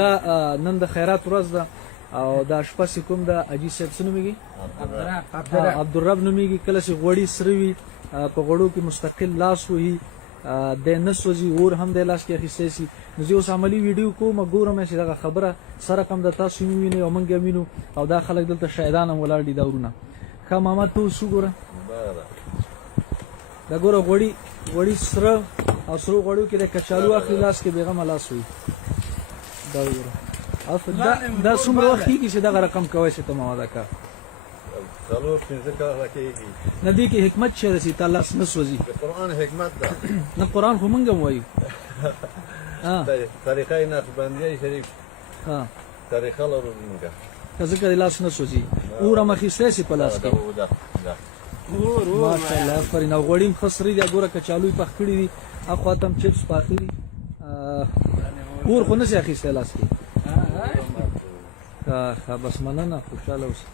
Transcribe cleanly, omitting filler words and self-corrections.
دا نن د خیرات ورځ ده او دا شپه چې کوم د اجي صاحب څه نومېږي عبدالرب نومېږي. کله چې غوړي سره وي په غوړو کې مستقل لاس وهي د نه سوځي اور هم د لاس کې اخیستی شي. نو زه اوس عملي ویډیو کوم ګورم چې دغه خبره سره کم د تاسو ووینئ او موږ یې وینو او دا خلک دلته شهیدان هم ولاړ دي دا ورونه. ښه محمد ته اوس وګوره دا ګوره غوړي سره او سرو غوړیو کې د کچالو اخلي لاس کې بېغمه لاس وي. دا وګوره دا څومره وخت کېږي چې دغه رقم کوی چې ته مواد کا څلور پنځه کاله کېږي. نه دې کې حکمت چېرې چې تا لاس نه سوځي؟ د قرآن حکمت ده. نه قرآن خو موږ هم وایو. طریقه نقشبندي شریف طریقه لرو موږ که ځکه د لاس نه سوځي اور هم اخیستی شي په لاس کې. ماشاءالله آفرین. او غوړي هم ښه سرې دي ګوره کچالو یې پخ کړي دي اخوا ته هم چپس پاخه دي اور خو نه شي اخیستی لاس کې. ښه بس مننه خوشحاله اوسه.